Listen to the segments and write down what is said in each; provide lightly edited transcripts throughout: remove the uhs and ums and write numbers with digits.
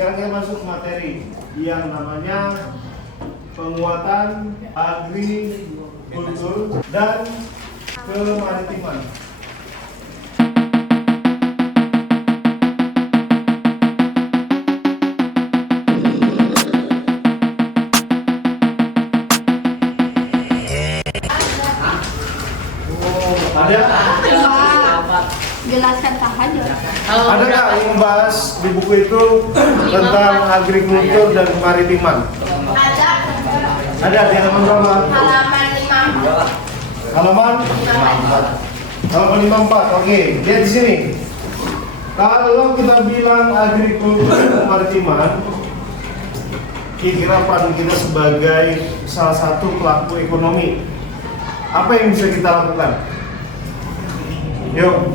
Sekarang kita masuk materi yang namanya penguatan agrikultur dan kemaritiman. Jelaskan saja. Ada nggak yang membahas di buku itu tentang agrikultur dan kemaritiman? Ada. Ada di halaman berapa? Halaman 5. Halaman 54. Oke, lihat di sini. Kalau kita bilang agrikultur dan kemaritiman, kira-kira peran kita sebagai salah satu pelaku ekonomi, apa yang bisa kita lakukan? Yuk.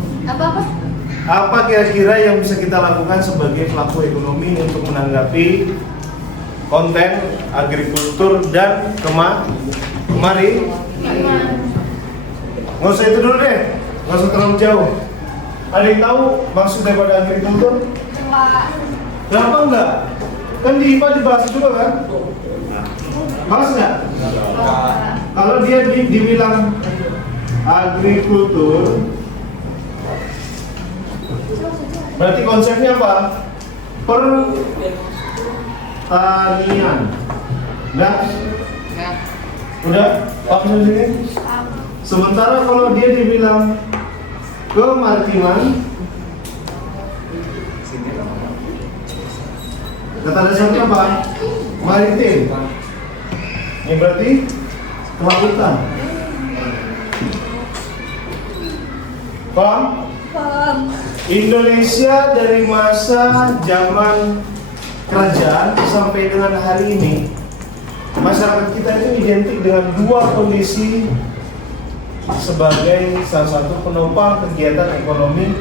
Apa kira-kira yang bisa kita lakukan sebagai pelaku ekonomi untuk menanggapi konten agrikultur dan kemari? Nggak usah itu dulu deh, nggak usah terlalu jauh. Ada yang tahu maksud daripada agrikultur? Kenapa enggak? Kan di IPA dibahas juga kan? Bahas nggak? Kalau dia dibilang agrikultur, berarti konsepnya apa? Pertanian. Udah? Pakai di sini. Sementara kalau dia dibilang kemaritiman, kata dasarnya apa? Maritim. Ini berarti kelautan. Paham? Indonesia dari masa zaman kerajaan sampai dengan hari ini, masyarakat kita itu identik dengan dua kondisi sebagai salah satu penopang kegiatan ekonomi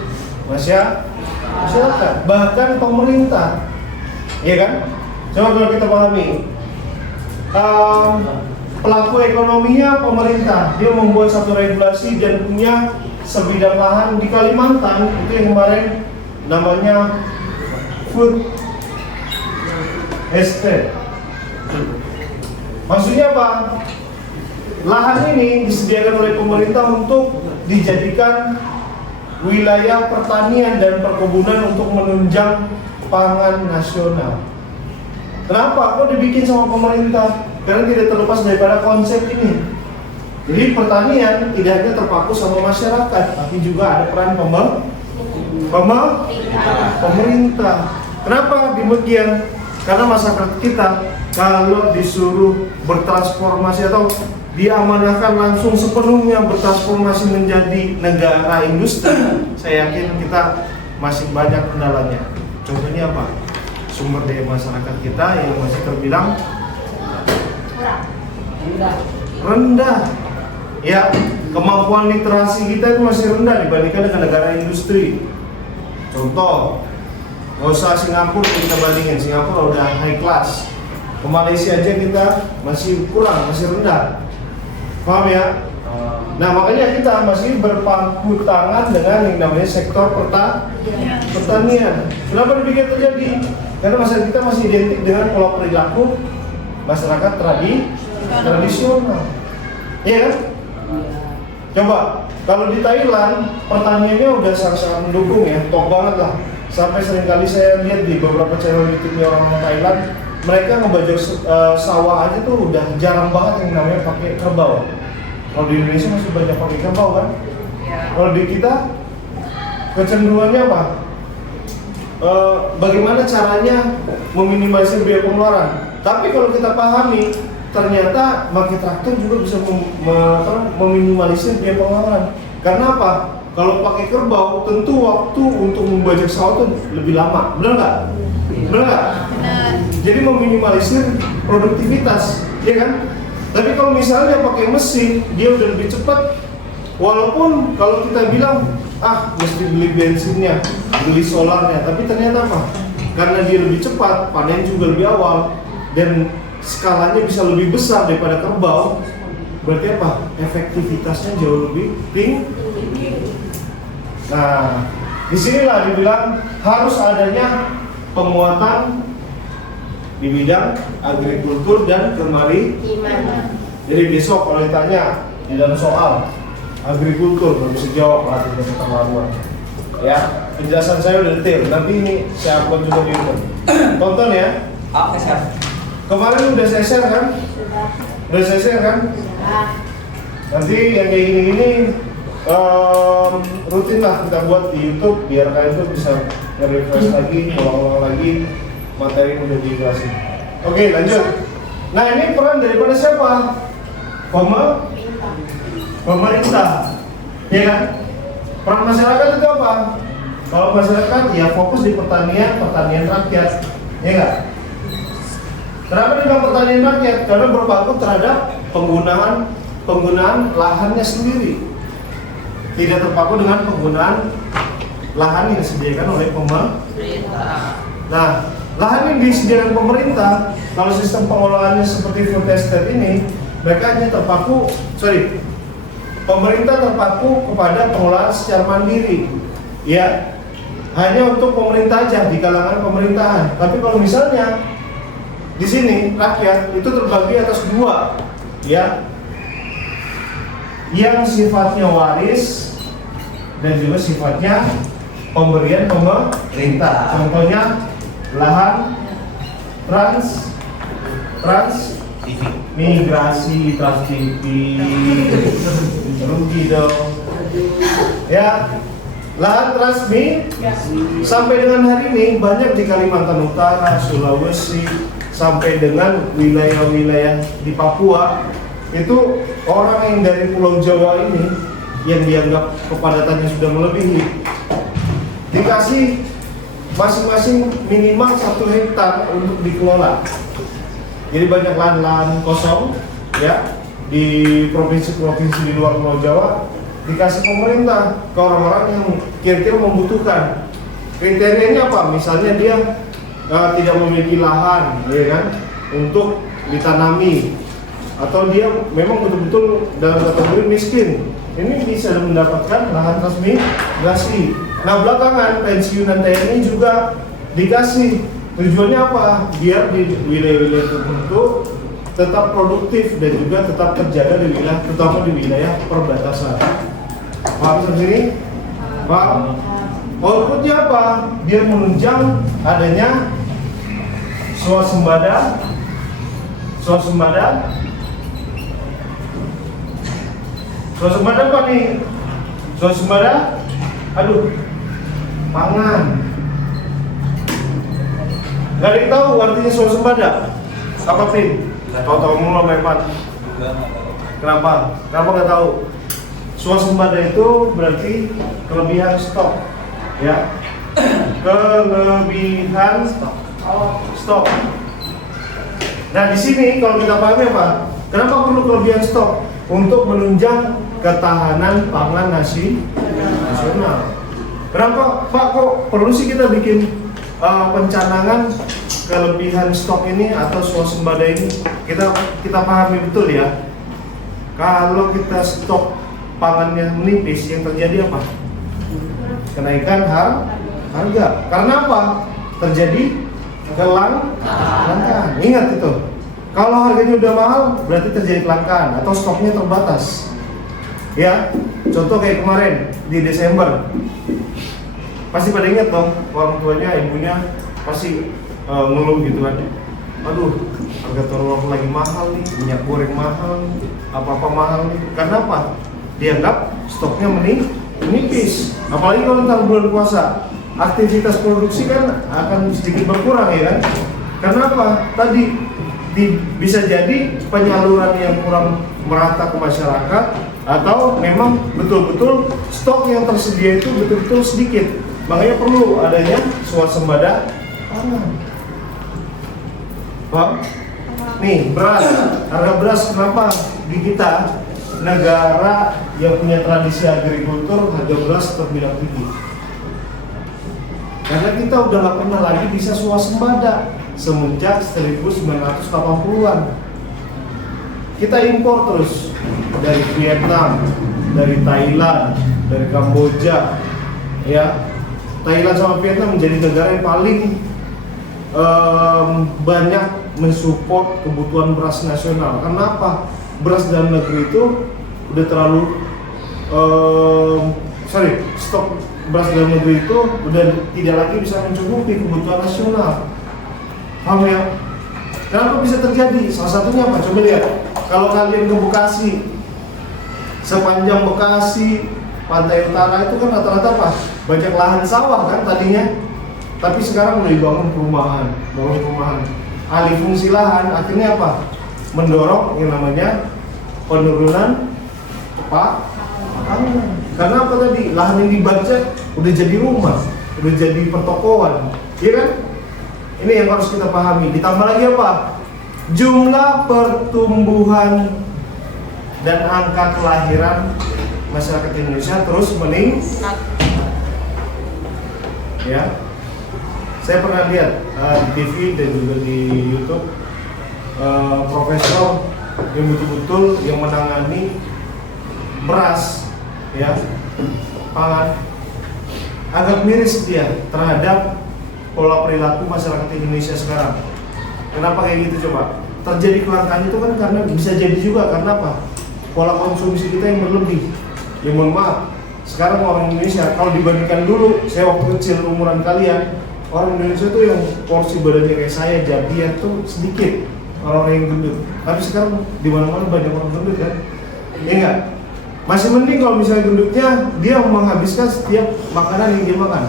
masyarakat, bahkan pemerintah, ya kan? Coba kalau kita pahami, pelaku ekonominya pemerintah, dia membuat satu regulasi dan punya sebidang lahan di Kalimantan itu yang kemarin namanya food estate. Maksudnya apa? Lahan ini disediakan oleh pemerintah untuk dijadikan wilayah pertanian dan perkebunan untuk menunjang pangan nasional. Kenapa? Kok dibikin sama pemerintah? Karena tidak terlepas daripada konsep ini. Jadi pertanian tidak hanya terpaku sama masyarakat, tapi juga ada peran pemerintah. Kenapa demikian? Karena masyarakat kita kalau disuruh bertransformasi atau diamanahkan langsung sepenuhnya bertransformasi menjadi negara industri, saya yakin kita masih banyak kendalanya. Contohnya apa? Sumber daya masyarakat kita yang masih terbilang rendah. Ya, kemampuan literasi kita itu masih rendah dibandingkan dengan negara industri. Contoh, nggak usah Singapura kita bandingin, Singapura udah high class. Ke Malaysia aja kita masih kurang, masih rendah. Paham ya? Nah, makanya kita masih berpangku tangan dengan yang namanya sektor pertanian. Kenapa demikian terjadi? Karena masyarakat kita masih identik dengan pola perilaku masyarakat tradisional. Iya kan? Coba, kalau di Thailand, pertaniannya udah sangat-sangat mendukung ya, top banget lah. Sampai seringkali saya lihat di beberapa channel YouTube-nya orang Thailand, mereka ngebajak sawah aja tuh udah jarang banget yang namanya pakai kerbau. Kalau di Indonesia masih banyak pakai kerbau kan? Kalau di kita, kecenderungannya apa? Bagaimana caranya meminimalisir biaya pengeluaran? Tapi kalau kita pahami, ternyata pakai traktor juga bisa meminimalisir biaya pengeluaran. Karena apa? Kalau pakai kerbau, tentu waktu untuk membajak sawah itu lebih lama, benar nggak? Benar nggak? Jadi meminimalisir produktivitas, ya kan? Tapi kalau misalnya pakai mesin, dia udah lebih cepat. Walaupun kalau kita bilang, mesti beli bensinnya, beli solarnya, tapi ternyata apa? Karena dia lebih cepat, panen juga lebih awal, dan skalanya bisa lebih besar daripada kerbau, berarti apa? Efektivitasnya jauh lebih tinggi. Nah, disinilah dibilang harus adanya penguatan di bidang agrikultur dan Gimana? Jadi besok kalau ditanya di dalam soal agrikultur nggak bisa jawab lah, tidak keterlaluan. Ya, penjelasan saya udah detail. Nanti ini saya upload juga di YouTube. Tonton ya. Oke, Chef. Kemarin udah saya share kan? Sudah. Udah saya share kan? Sudah. Nanti yang kayak gini-gini rutin lah kita buat di YouTube biar kalian tuh bisa nge-refresh lagi, ngulang-ulang lagi materi yang udah dijelasin. Oke, lanjut. Nah, ini peran daripada siapa? Pemerintah. Ya kan? Peran masyarakat itu apa? Kalau masyarakat ya fokus di pertanian rakyat. Ya enggak? Kenapa dibilang pertanian rakyat? Karena berpaku terhadap penggunaan lahannya sendiri. Tidak terpaku dengan penggunaan lahan yang disediakan oleh pemerintah. Nah, lahan yang disediakan pemerintah, kalau sistem pengelolaannya seperti food estate ini, mereka hanya pemerintah terpaku kepada pengelolaan secara mandiri, ya, hanya untuk pemerintah aja di kalangan pemerintahan. Tapi kalau misalnya di sini rakyat itu terbagi atas dua, ya, yang sifatnya waris dan juga sifatnya pemberian pemerintah. Contohnya lahan transmigrasi, Trans TV, rugi dong. Ya, lahan transmigrasi sampai dengan hari ini banyak di Kalimantan Utara, Sulawesi, sampai dengan wilayah-wilayah di Papua. Itu orang yang dari Pulau Jawa ini yang dianggap kepadatannya sudah melebihi, dikasih masing-masing minimal 1 hektar untuk dikelola. Jadi banyak lahan-lahan kosong, ya, di provinsi-provinsi di luar Pulau Jawa dikasih pemerintah ke orang-orang yang kira-kira membutuhkan. Kriterianya apa? Misalnya dia tidak memiliki lahan, ya kan, untuk ditanami, atau dia memang betul-betul dalam kategori miskin. Ini bisa mendapatkan lahan transmigrasi. Nah, belakangan pensiunan TNI juga dikasih. Tujuannya apa? Biar di wilayah-wilayah tertentu tetap produktif dan juga tetap terjaga di wilayah, terutama di wilayah perbatasan. Paham sendiri? Paham? Outputnya apa? Biar menunjang adanya swasembada. Swasembada apa nih? Swasembada, pangan. Gak ada yang tahu artinya swasembada? Apa Pin? Tahu-tahu mulu Mepan. Kenapa? Kenapa nggak tahu? Swasembada itu berarti kelebihan stok, ya. Kelebihan stok. Nah, di sini kalau kita pahami apa? Kenapa perlu kelebihan stok? Untuk menunjang ketahanan pangan nasional. Kenapa Pak kok perlu sih kita bikin pencanangan kelebihan stok ini atau swasembada ini? Kita pahami betul ya. Kalau kita stok pangannya menipis, yang terjadi apa? Kenaikan harga. Karena apa? Terjadi kelangkaan. Ingat itu. Kalau harganya udah mahal, berarti terjadi kelangkaan atau stoknya terbatas. Ya, contoh kayak kemarin di Desember, pasti pada ingat dong, orang tuanya, ibunya pasti ngeluh gitu kan. Aduh, harga telur lagi mahal nih, minyak goreng mahal, apa-apa mahal nih. Karena apa? Dianggap stoknya menipis. Apalagi kalau ntar bulan puasa, aktivitas produksi kan akan sedikit berkurang, ya kan? Karena apa? Tadi bisa jadi penyaluran yang kurang merata ke masyarakat, atau memang betul-betul stok yang tersedia itu betul-betul sedikit. Makanya perlu adanya swasembada pangan. Paham? Nih, beras, harga beras kenapa di kita negara yang punya tradisi agrikultur harga beras terbilang tinggi? Karena kita udah gak pernah lagi bisa swasembada semenjak 1980-an. Kita impor terus dari Vietnam, dari Thailand, dari Kamboja, ya. Thailand sama Vietnam menjadi negara yang paling banyak mensupport kebutuhan beras nasional. Kenapa? Beras dalam negeri itu udah terlalu stok beras dalam negeri itu udah tidak lagi bisa mencukupi kebutuhan nasional. Paham ya? Kenapa bisa terjadi? Salah satunya apa? Coba lihat. Kalau kalian ke Bekasi, sepanjang Bekasi, pantai utara itu kan rata-rata apa? Banyak lahan sawah kan tadinya. Tapi sekarang udah dibangun perumahan. Alih fungsi lahan, akhirnya apa? Mendorong yang namanya penurunan makanan. Karena apa tadi? Lahan yang dibaca udah jadi rumah, udah jadi pertokoan, iya kan? Ini yang harus kita pahami. Ditambah lagi apa? Jumlah pertumbuhan dan angka kelahiran masyarakat Indonesia terus meningkat. Ya, saya pernah lihat di TV dan juga di YouTube profesor yang betul-betul yang menangani beras, ya, pangan, agak miris dia terhadap pola perilaku masyarakat Indonesia sekarang. Kenapa kayak gitu coba? Terjadi kelangkaan itu kan karena bisa jadi juga karena apa? Pola konsumsi kita yang berlebih. Ya mohon maaf, sekarang orang Indonesia kalau dibandingkan dulu, saya waktu kecil umuran kalian, orang Indonesia tuh yang porsi badannya kayak saya jadian tuh sedikit orang yang gendut. Tapi sekarang di mana-mana banyak orang gendut kan? Iya enggak? Masih mending kalau misalnya gendutnya dia menghabiskan setiap makanan yang dia makan.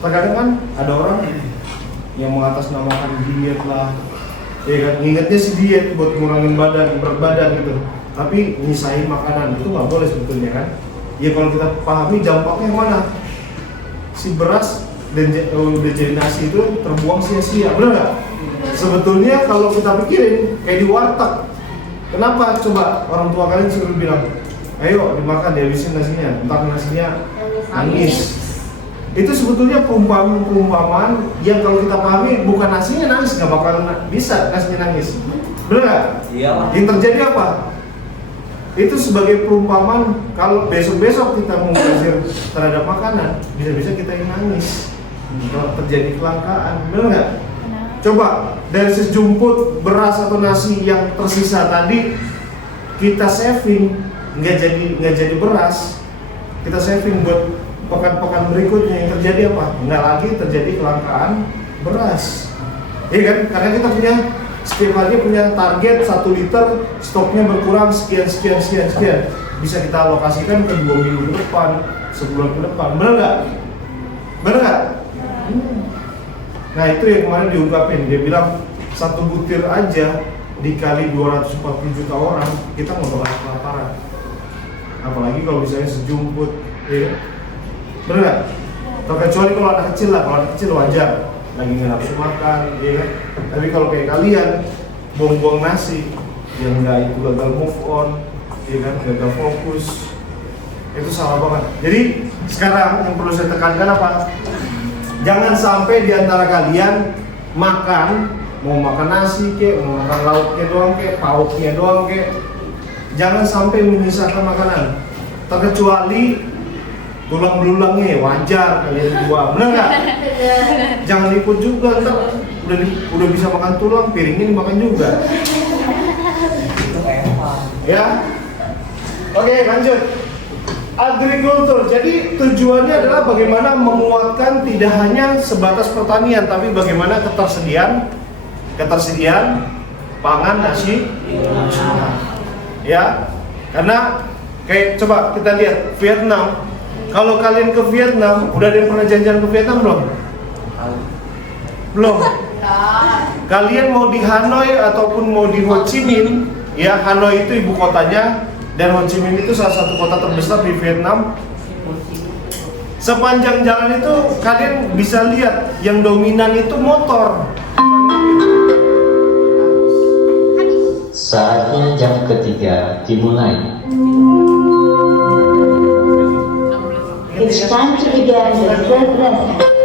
Terkadang kan ada orang yang mengatasnamakan diet lah, ya kan, ingatnya sih diet buat ngurangin badan, berat badan gitu, tapi nyisain makanan itu nggak boleh sebetulnya kan. Ya kalau kita pahami dampaknya mana, si beras dan udah jadi nasi itu terbuang sia-sia, benar nggak? Sebetulnya kalau kita pikirin kayak di warteg, kenapa coba orang tua kalian selalu bilang, ayo dimakan dihabisin nasinya, entar nasinya nangis. Itu sebetulnya perumpamaan yang kalau kita pahami bukan nasinya nangis, nggak bakal bisa nasinya nangis, benar nggak? Iya. Yang terjadi apa? Itu sebagai perumpamaan kalau besok-besok kita mau belajar terhadap makanan, bisa-bisa kita yang nangis kalau terjadi kelangkaan, benar nggak? Coba dari sejumput beras atau nasi yang tersisa tadi kita saving, nggak jadi beras, kita saving buat pekan-pekan berikutnya, yang terjadi apa? Nggak lagi terjadi kelangkaan beras, iya kan? Karena kita punya setiap hari punya target 1 liter, stoknya berkurang sekian, bisa kita alokasikan ke 2 minggu ke depan, sebulan ke depan, benar nggak? Benar nggak? Nah itu yang kemarin diungkapin, dia bilang 1 butir aja dikali 240 juta orang, kita nggak bakal kelaparan. Apalagi kalau misalnya sejumput, ya. Bener nggak? Terkecuali kalau anak kecil lah, kalau anak kecil wajar lagi nggak nafsu makan, ya kan? Tapi kalau kayak kalian buang-buang nasi, yang nggak itu gagal move on, ya kan? Gagal fokus, itu salah banget. Jadi sekarang yang perlu saya tekankan apa? Jangan sampai di antara kalian makan, mau makan nasi kek, mau makan lauknya doang kek, pauknya doang kek, jangan sampai menyisakan makanan. Terkecuali tulang belulangnya wajar kalian buang, benar nggak? Jangan ikut juga, ntar udah bisa makan tulang, piringnya dimakan juga. Itu enak. Ya, oke lanjut. Agrikultur, jadi tujuannya adalah bagaimana menguatkan tidak hanya sebatas pertanian, tapi bagaimana ketersediaan pangan nasi. Ya, karena kayak coba kita lihat Vietnam. Kalau kalian ke Vietnam, udah ada yang pernah jalan-jalan ke Vietnam belum? Belum. Kalian mau di Hanoi ataupun mau di Ho Chi Minh, ya Hanoi itu ibu kotanya dan Ho Chi Minh itu salah satu kota terbesar di Vietnam. Sepanjang jalan itu kalian bisa lihat yang dominan itu motor. Saatnya jam ketiga dimulai. It's time to begin the third lesson.